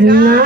Hello.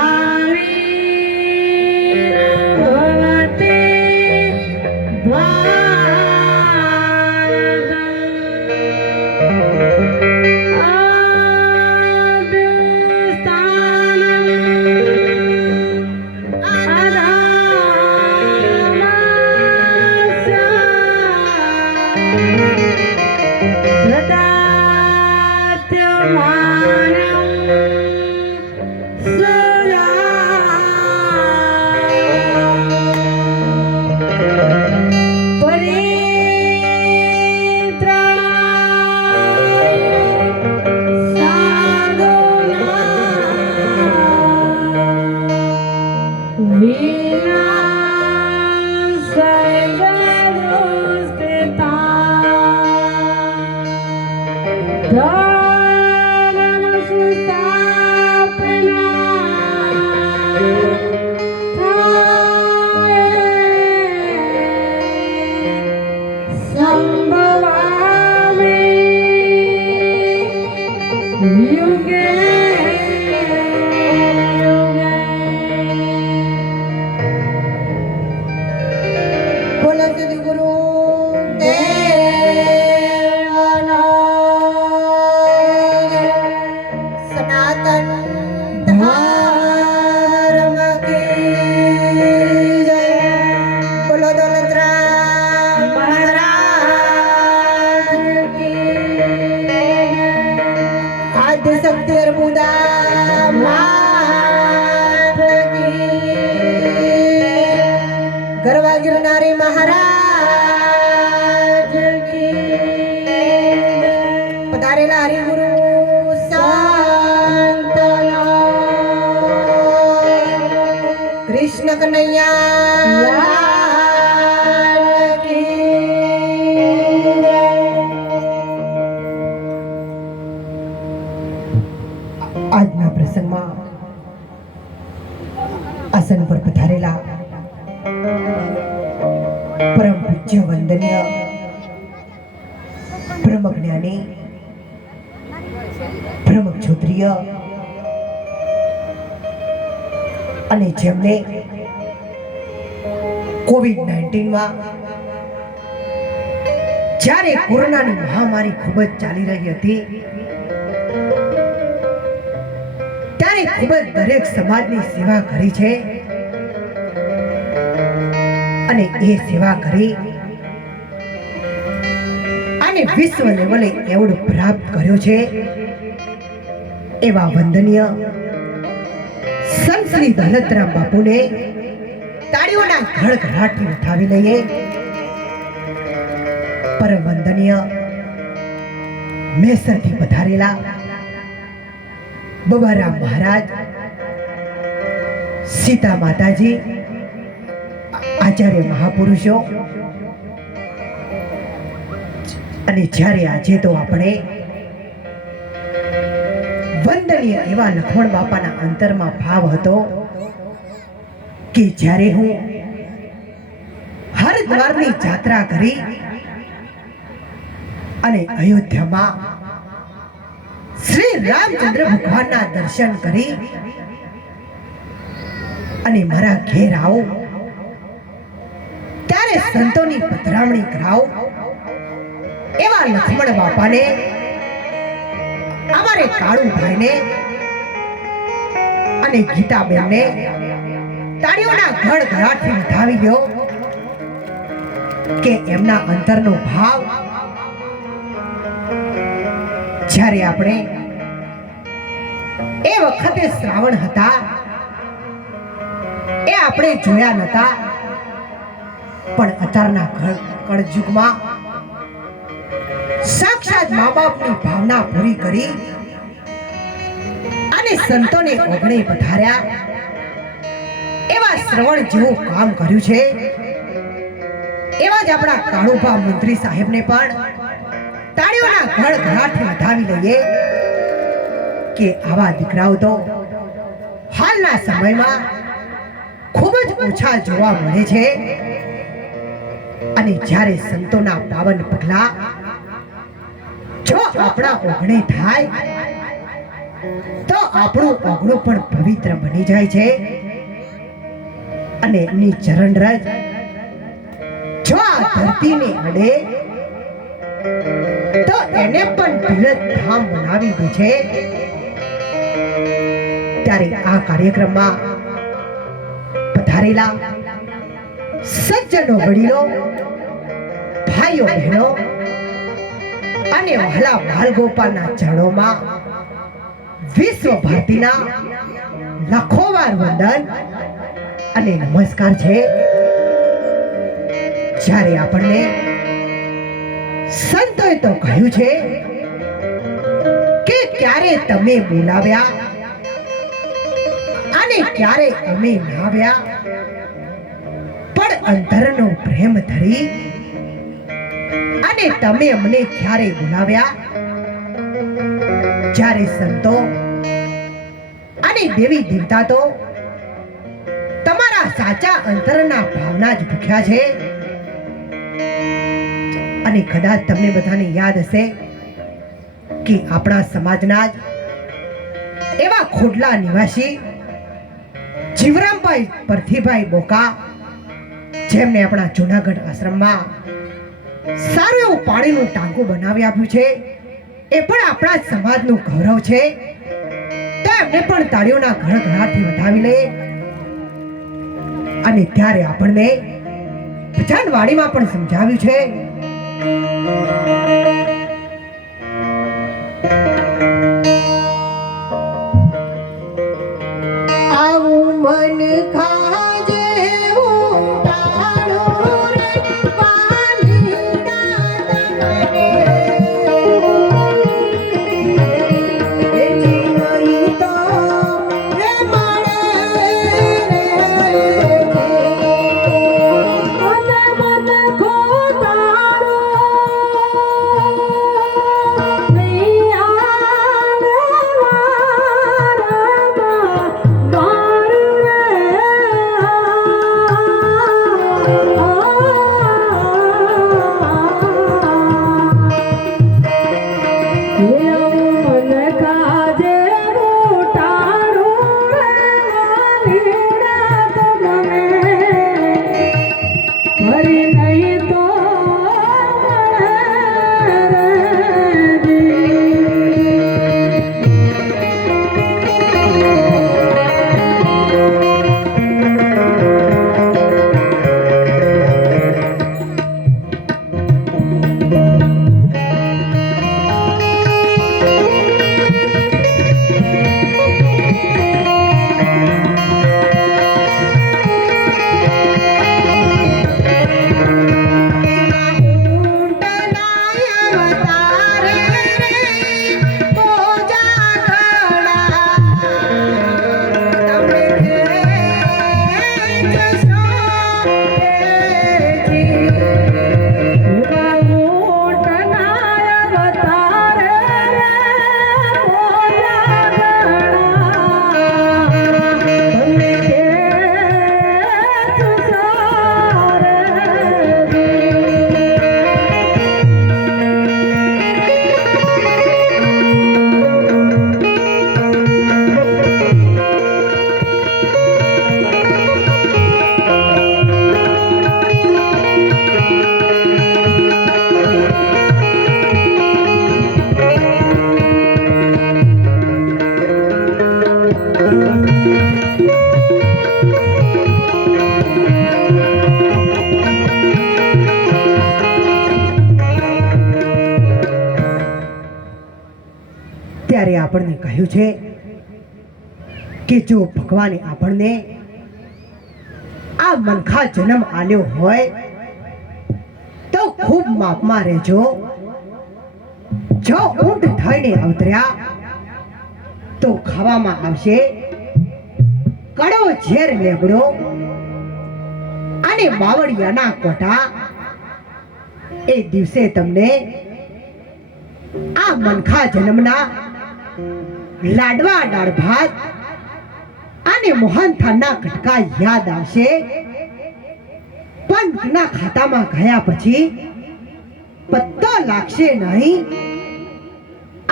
da da da બ્રહ્મ ક્ષત્રિય અને જેમને કોવિડ નાઇન્ટીનમાં જ્યારે કોરોનાની મહામારી ખૂબ જ ચાલી રહી હતી, ત્યારે ખૂબ જ દરેક સમાજની સેવા કરી છે. અને એ સેવા કરી વિશ્વ લેવલે એવોર્ડ પ્રાપ્ત કર્યો છે. એવા વંદનીય સંત શ્રી દલતરામ બાપુને તાળીઓના ઘડઘડાટથી ઉઠાવી લઈએ. પરમ વંદનીય મેસરથી પધારેલા બબારામ મહારાજ, સીતા માતાજી, આચાર્ય મહાપુરુષો અને જ્યારે આજે તો આપણે વંદનીય એવા લખમણ બાપાના અંતરમાં ભાવ હતો કે જ્યારે હું હરિદ્વારની જાત્રા કરી અને અયોધ્યામાં શ્રી રામચંદ્ર ભગવાનના દર્શન કરી અને મારા ઘેર આવો, ત્યારે સંતોની પધરામણી કરાવો એવા લક્ષ્મણ બાપાને, અમારે કાળુભાઈને અને ગીતાબેનને તાળીઓના ગળગળાટથી વધાવી દો કે એમના અંતરનો ભાવ જ્યારે આપણે એ વખતે શ્રાવણ હતા, એ આપણે જોયા નતા, પણ અત્યારના કળ- સાક્ષાત મા બાપની ભાવના પૂરી કરી અને સંતોને ઓગણે પધાર્યા. એવા શ્રવણ જેવું કામ કર્યું છે. એવા જ આપણા કાળુભા મંત્રી સાહેબને પણ તાળીઓના ગળગળાટથી વધાવી લઈએ કે આવા દીકરાઓ તો હાલના સમયમાં ખૂબ જ ઓછા જોવા મળે છે. અને જ્યારે સંતોના પાવન પગલા જો આપણા ઓગણે થાય, તો આપણું ઓગણું પણ પવિત્ર બની જાય છે. અને એમની ચરણ રજ જો આ ધરતીને અડે, તો એને પણ તીરથ ધામ બનાવી દે છે. ત્યારે આ કાર્યક્રમમાં પધારેલા સજ્જનો વડીલો, ભાઈઓ બહેનો અને વહાલા બાલગોપાલના ચરણોમાં વિશ્વ ભારતીના લાખો વાર વંદન અને નમસ્કાર છે. જ્યારે આપણને સંતોએ તો કહ્યું છે કે ક્યારે તમે બોલાવ્યા અને ક્યારે અમે નાવ્યા પણ અંતરનો પ્રેમ ધરી અને તમે અમને ક્યારે બોલાવ્યા? જ્યારે સંતો અને દેવી દેવતા તો તમારા સાચા અંતરના ભાવના જ ભૂખ્યા છે. અને કદાચ તમને બધાને યાદ હશે કે આપણા સમાજના જ એવા ખોડલા નિવાસી જીવરામભાઈ પરથીભાઈ બોકા, જેમને આપણા જૂનાગઢ આશ્રમમાં સારું એવું પાણીનું ટાંકું બનાવી આપ્યું છે. એ પણ આપણા સમાજનું ગૌરવ છે. તો એમને પણ તાળીઓના ઘણઘણાથી વધાવી લે અને ત્યારે આપણને ભજનવાડીમાં પણ સમજાવ્યું છે. ત્યારે આપણને કહ્યું છે કે જો ભગવાને આપણને આ મનખા જન્મ આલ્યો હોય ખૂબ માપમાં રહેજો. જો ઊંટ થઈને અવતર્યા, તો ખાવામાં આવશે કડો ઝેર લેબડો અને બાવળિયાના કોટા. એ દિવસે તમને આ મનખા જન્મના લાડવા દાળ ભાત અને મોહનથાળના કટકા યાદ આવશે. પંચના ખાતામાં ગયા પછી પત્તો લાગશે નહીં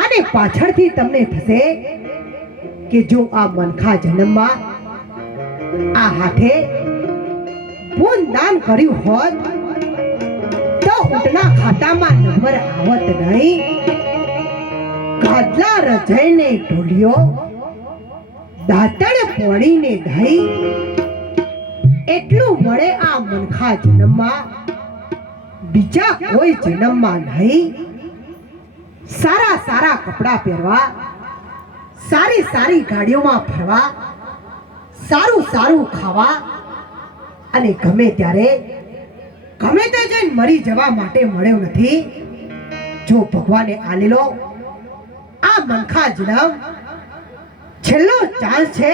અને પાછળથી તમને થશે કે જો આ મનખા જન્મમાં આ હાથે પૂન દાન કર્યું હોત તો ઉટના ખાતામાં નંબર આવત નહીં. ગાદલા રજાઈને ઢોલિયો, દાંતણ પોણીને ધઈ એટલું મળે આ મનખા જન્મમાં, બીજા કોઈ જન્મમાં નહીં. સારા સારા કપડાં પહેરવા, સારી સારી ગાડીઓમાં ફરવા, સારું સારું ખાવા. અને ગમે ત્યારે, ગમે તે જઈને મરી જવા માટે મળ્યો નથી. જો ભગવાને આલેલો આ મનખા જન્મ છેલ્લો ચાન્સ છે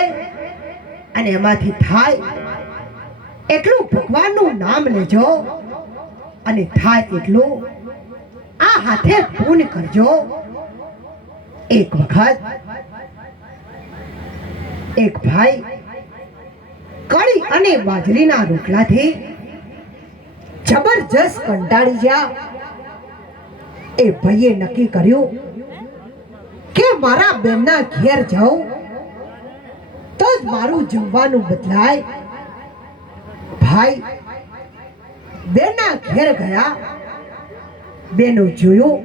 અને એમાંથી થાય એટલું ભગવાનનું નામ લેજો અને થાય એટલું આ હાથે પૂન કરજો. એક વખત એક ભાઈ કળી અને બાજરીના રોટલાથી જબરજસ્ત કંટાળી ગયા. એ ભાઈએ નક્કી કર્યું મારા બેનના ઘેર જાઉં, તો જ મારું જમવાનું બદલાય. ભાઈ, બેનના ઘેર ગયા. બેનો જોયું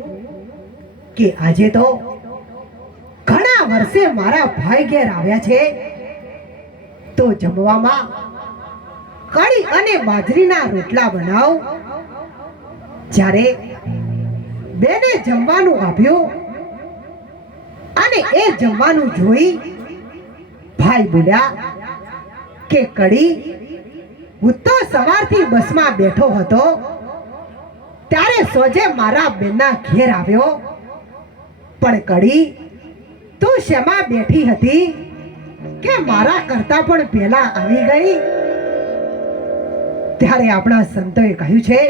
કે આજે તો ઘણા વર્ષે મારા ભાઈ ઘેર આવ્યા છે. તો જમવામાં કળી અને બાજરીના રોટલા બનાવ. જ્યારે બેને જમવાનું આપ્યું અને એ જમવાનું જોઈ ભાઈ બોલ્યા કે કડી, હું તો સવારથી બસમાં બેઠો હતો, ત્યારે સોજે મારા બેનના ઘેર આવ્યો. પણ કડી, તું શેમાં બેઠી હતી કે મારા કરતા પણ પહેલા આવી ગઈ? ત્યારે આપણા સંતોએ કહ્યું છે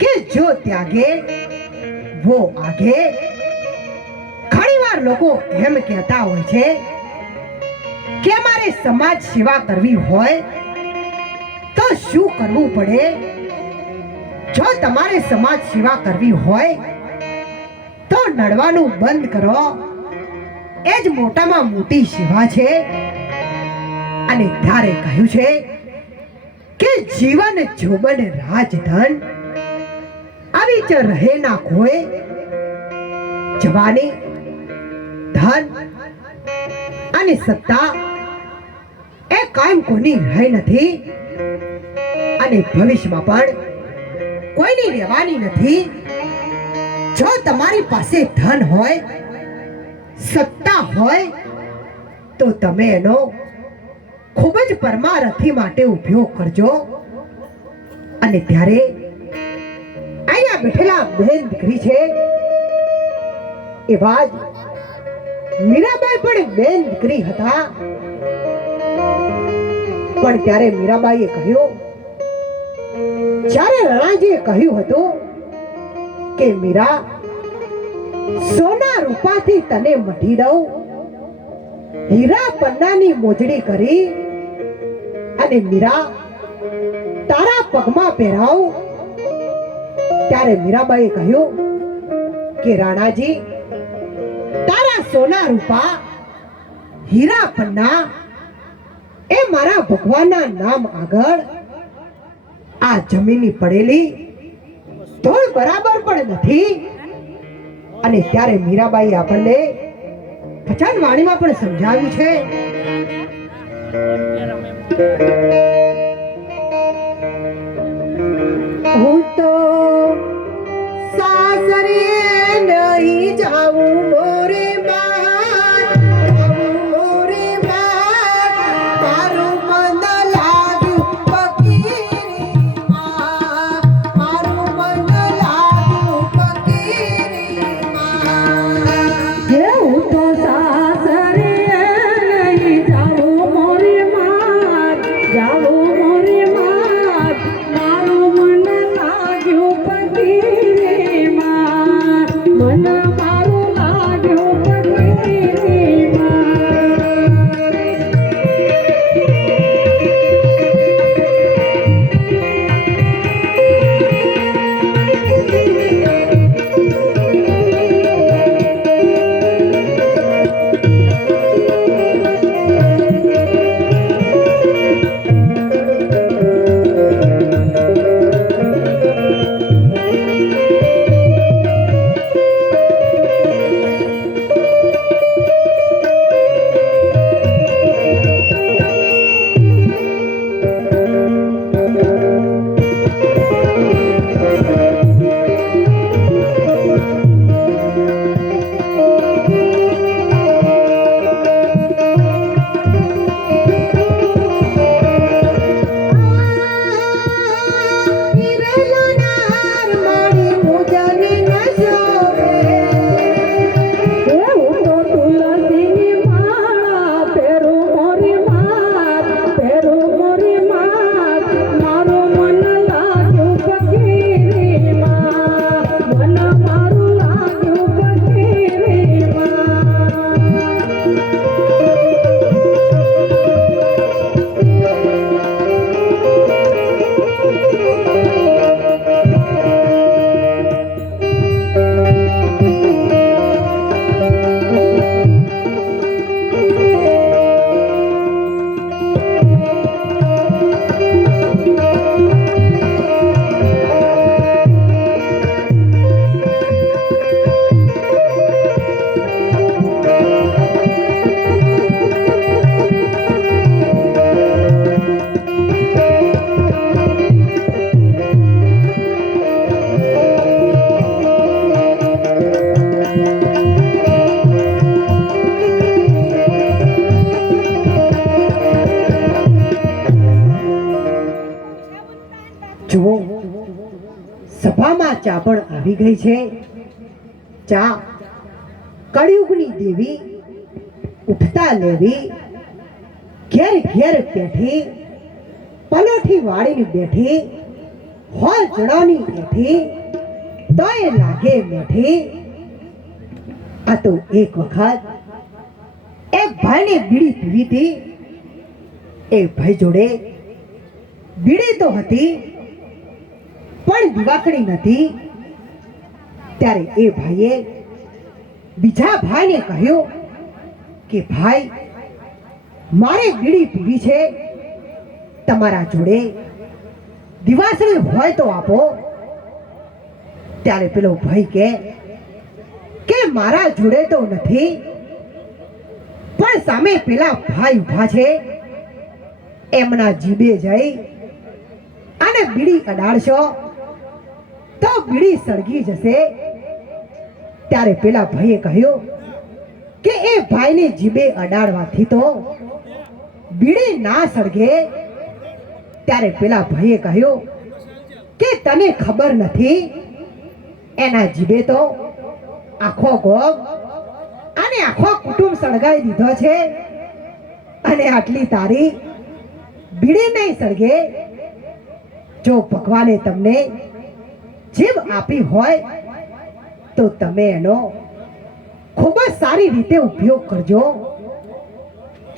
કે જો ત્યાગે, વો આગે. ઘણીવાર લોકો એમ કહેતા હોય છે કે મારે સમાજ સેવા કરવી હોય તો શું કરવું પડે? જો તમારે સમાજ સેવા કરવી હોય તો નડવાનું બંધ કરો. એ જ મોટામાં મોટી સેવા છે. અને ત્યારે કહ્યું છે કે જીવન જોબન રાજધન આવી જ રહે ના કોઈ જવાની ધન અને સત્તા એ કાયમ કોની રહી નથી અને ભવિષ્યમાં પણ કોઈની રહેવાની નથી. જો તમારી પાસે ધન હોય, સત્તા હોય, તો તમે એનો ખૂબ જ પરમારથી માટે ઉપયોગ કરજો. અને ત્યારે અહીંયા બેઠેલા બહેન દીકરી છે, એવા જ મીરાબાઈ પણ બેન દીકરી હતા. પણ ત્યારે મીરાબાઈએ કહ્યું, જ્યારે રણાજીએ કહ્યું હતું કે, મીરા, સોના રૂપાથી તને મઢી દઉં, હીરા પન્નાની મોજડી કરી અને મીરા તારા પગમાં પહેરાવ. ત્યારે મીરાબાઈએ કહ્યું કે, રાણાજી તારા સોના રૂપા, હીરા પન્ના, એ મારા ભગવાનના નામ આગળ આ જમીની પડેલી ધૂળ બરાબર પણ નથી. અને ત્યારે મીરાબાઈ આપણને ભજન વાણીમાં પણ સમજાવ્યું છે. હું તો ચા પણ આવી ગઈ છે. ચા કળિયુગની દેવી ઉઠતા લેવી, ઘેર ઘેર બેઠી, પલોઠી વાળીની બેઠી, હોલ ચડાવની બેઠી, તોય લાગે બેઠી. આ તો એક વખત એક ભાઈને બીડી પીવી હતી. એ ભાઈ જોડે બીડી તો હતી. પણ દીવાકડી નથી. ત્યારે એ ભાઈએ બીજા ભાઈને કહ્યું કે, ભાઈ, મારે બીડી પીવી છે. તમારા જોડે દિવાસળી હોય તો આપો. ત્યારે પેલો ભાઈ કે કે મારા જોડે તો નથી, પણ સામે પેલા ભાઈ ઊભા છે. એમના જીબે જઈ અને બીડી અડાડશો તો બીડી સળગી જશે. ત્યારે પેલા ભાઈએ કહ્યું કે એ ભાઈને જીબે અડાડવાથી તો બીડી ના સળગે. ત્યારે પેલા ભાઈએ કહ્યું કે તને ખબર નથી, એના જીબે તો આખો ગોગ અને આખો કુટુંબ સળગાવી દીધો છે. અને આટલી તારી બીડી નહીં સળગે. જો ભગવાને તમને જીભ આપી હોય તો તમે એનો ખૂબ જ સારી રીતે ઉપયોગ કરજો.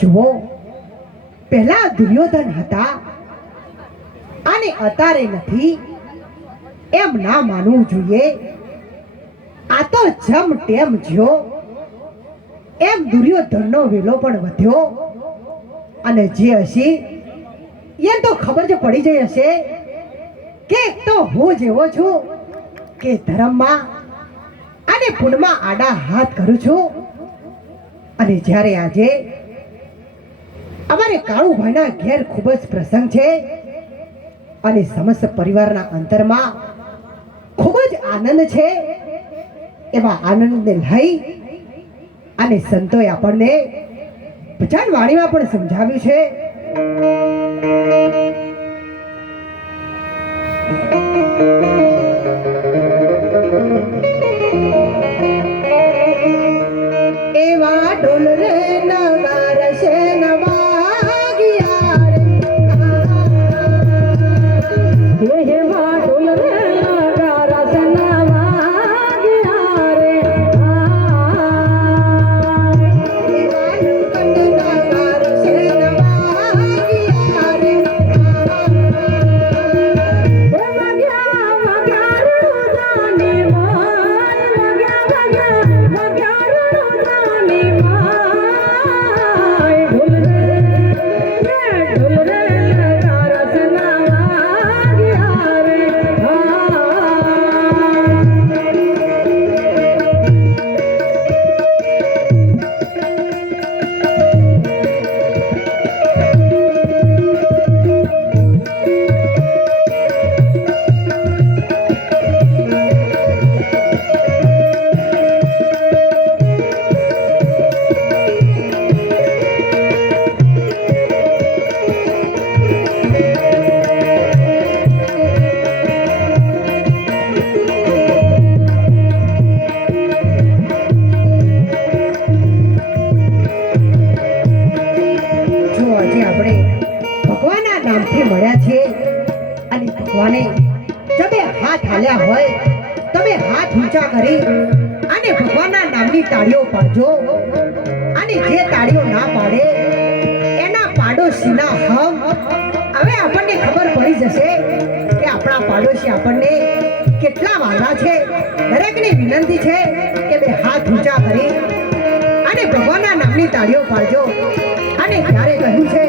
જુઓ, પહેલા દુર્યોધન હતા અને અત્યારે નથી. એમ ના માનવું જોઈએ. આ તો જમ ટેમ જો એમ દુર્યોધનનો વેલો પણ વધ્યો. અને જે હશી એ તો ખબર જ પડી જઈ હશે. કે તો હું જેવો છું કે ધર્મમાં અને પુણમાં આડા હાથ કરું છું? અને જ્યારે આજે અમારે કાળુભાઈના ઘેર ખૂબ જ પ્રસંગ છે અને સમસ્ત પરિવારના અંતરમાં ખૂબ જ આનંદ છે, એવા આનંદને લઈ અને સંતોએ આપણને ભજન વાણીમાં પણ સમજાવ્યું છે. હાથ હાલ્યા હોય, તમે હાથ ઊંચા કરી અને ભગવાનના નામની તાળીઓ પાડજો. અને જે તાળીઓ ના પાડે, એના પાડોશીના હમ. હવે આપણને ખબર પડી જશે કે આપણા પાડોશી આપણને કેટલા વાલા છે. દરેકને વિનંતી છે કે બે હાથ ઊંચા કરી અને ભગવાનના નામની તાળીઓ પાડજો. અને ત્યારે કહ્યું છે